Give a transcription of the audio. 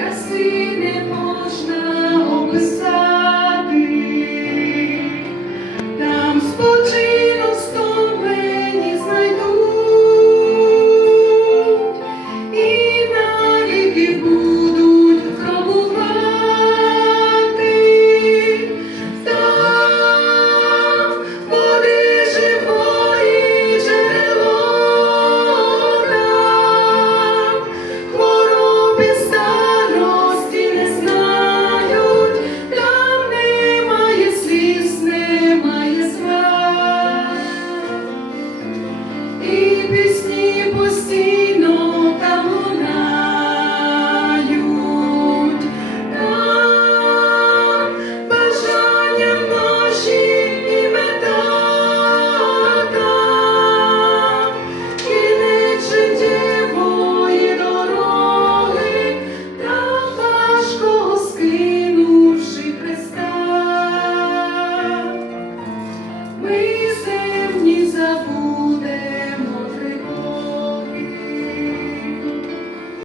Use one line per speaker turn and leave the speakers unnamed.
краси не можна.